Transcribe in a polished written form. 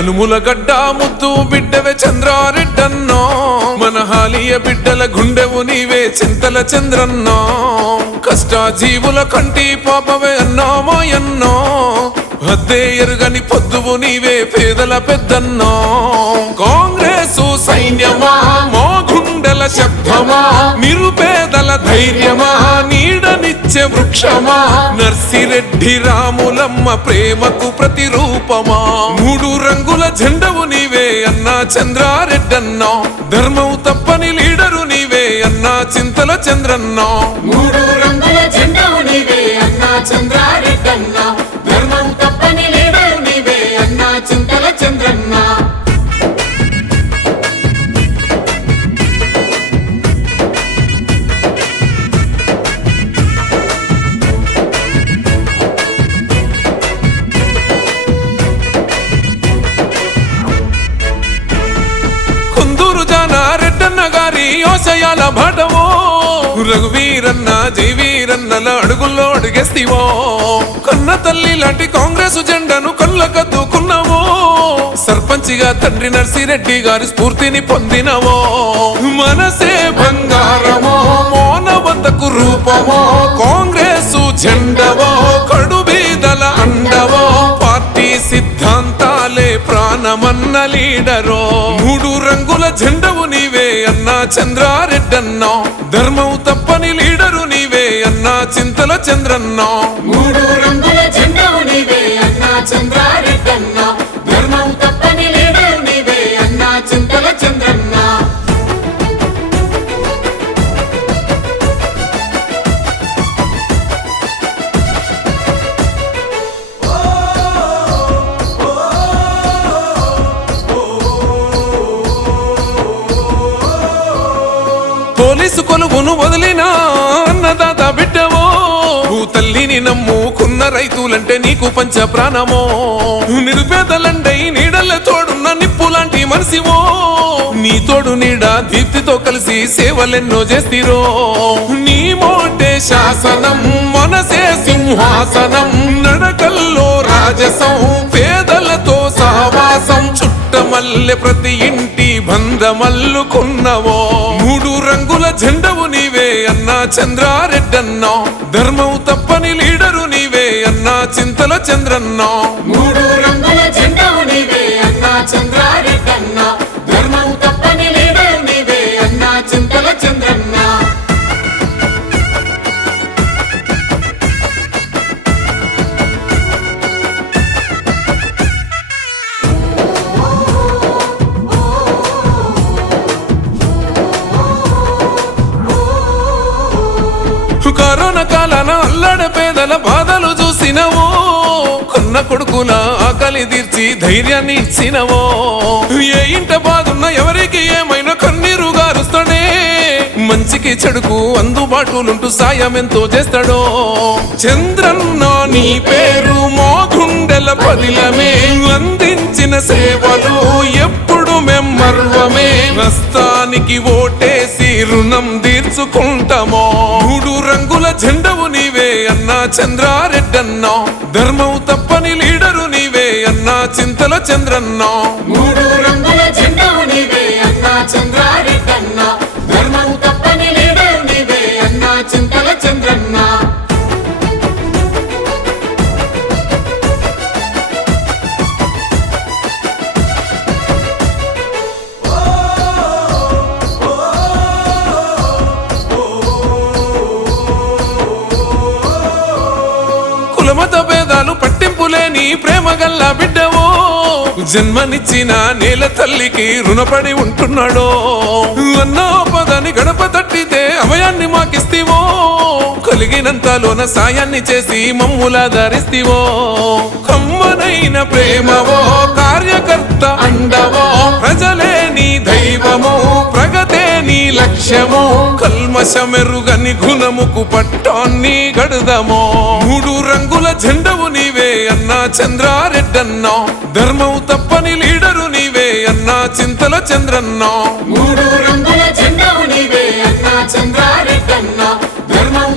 అనుముల గడ్డ ముద్దు బిడ్డవే చంద్రారెడ్డన్నో మన హాలియ బిడ్డల గుండెవు నీవే చింతల చంద్రన్నో కష్టాజీవుల కంటి పాపవే అన్నామో ఎన్నో హద్దే ఎరుగని పొద్దువు నీవే పేదల పెద్దన్నో కాంగ్రెసు సైన్యమా మో గుండెల శబ్దమా నిరుపేదల ధైర్యమా నీడనిచ్చే వృక్షమా నర్సిరెడ్డి రాములమ్మ ప్రేమకు ప్రతిరూపమా మూడు రంగుల జెండవు నీవే అన్నా చంద్రారెడ్డన్నో ధర్మం తప్పని లీడరు నీవే అన్నా చింతల చంద్రన్నో మూడు రంగుల జెండవు నీవే అన్నా చంద్రారెడ్డన్నో ధర్మం తప్పని లీడరు నీవే అన్నా చింతల చంద్రన్నో రెడ్డన్న గారి యోసయాల భాటవో రఘువీరన్న జైవీరన్నల అడుగుల్లో అడుగేస్తివో కన్న తల్లి లాంటి కాంగ్రెస్ జెండాను కళ్ళకద్దుకున్నావో సర్పంచిగా తండ్రి నర్సిరెడ్డి గారి స్ఫూర్తిని పొందినవో మనసే బంగారమో మోనవతకు రూపమో కాంగ్రెస్ జెండవో కడుబీదల అండవో పార్టీ సిద్ధాంతాలే ప్రాణమన్న లీడరో మూడు రంగుల జెండవు నీవే అన్నా చంద్రారెడ్డన్నో ధర్మం తప్పని లీడరు నీవే అన్నా చింతల చంద్రన్నో మూడు రంగుల జెండవు నీవే అన్నా చంద్రారెడ్డన్నో ధర్మం తప్పని లీడరు నీవే అన్నా చింతల చంద్రన్నో పోలీసు కొలువును వదిలినా అన్నదాత బిడ్డవో తల్లిని నమ్ముకున్న రైతులంటే నీకు పంచ ప్రాణమో నిరుపేదలండై నీడల తోడున్న నిప్పు లాంటి మనిషివో నీ తోడు నీడ దీప్తితో కలిసి సేవలెన్నో చేస్తిరో నీ మోటే శాసనం మనసే సింహాసనం నడకల్లో రాజసం పేదలతో సహవాసం చుట్టమల్లె ప్రతి ఇంటి బంధమల్లుకున్నవో మూడు రంగుల జెండవు నీవే అన్నా చంద్రారెడ్డన్నో ధర్మం తప్పని లీడరు నీవే అన్నా చింతల చంద్రన్నో మూడు రంగుల జెండవు నీవే అన్నా చంద్రారెడ్డన్నో ధర్మం తప్పని లీడరు నీవే అన్నా చింతల చంద్రన్నో కరోనా కాలాన అల్లడ పేదల బాధలు చూసినవో కన్న కొడుకుల ఆకలి తీర్చి ధైర్యాన్ని ఇచ్చినవో ఏ ఇంట బాధున్న ఎవరికి ఏమైనా కన్నీరు గారుస్తాడే మంచికి చెడుకు అందుబాటులుంటూ సాయం ఎంతో చేస్తాడో చంద్రన్న నీ పేరు మో గుండెల పదిలమే అందించిన సేవలు ఎప్పుడు మెమ్మర్వమే నష్టానికి ఓటేసి రుణం తీర్చుకుంటామో మూడు రంగుల జెండవు నీవే అన్నా చంద్రారెడ్డన్నో ధర్మం తప్పని లీడరు నీవే అన్నా చింతల చంద్రన్నో మూడు రంగుల జెండవు నీవే అన్నా చంద్రారెడ్డన్నో ధర్మం తప్పని లీడరు నీవే అన్నా చింతల చంద్రన్నో కులమత భేదాలు పట్టింపులేని ప్రేమ గల్ల బిడ్డవో జన్మనిచ్చిన నేల తల్లికి రుణపడి ఉంటున్నాడో అన్నా పదని గడప తట్టితే అభయాన్ని మాకిస్తివో కలిగినంతలోన సాయాన్ని చేసి మమ్ముల ధరిస్తివో కమ్మనైన ప్రేమవో కార్యకర్త అండవో ప్రజలే నీ దైవమో ప్రగతే నీ లక్ష్యమో కల్మషమెరుగని గుణముకు పట్టాన్ని గడుదమో మూడు రంగుల జెండవు నీవే అన్నా చంద్రారెడ్డన్నో ధర్మం తప్పని లీడరు నీవే అన్నా చింతల చంద్రన్నో మూడు రంగుల జెండవు నీవే అన్నా చంద్రారెడ్డన్నో ధర్మం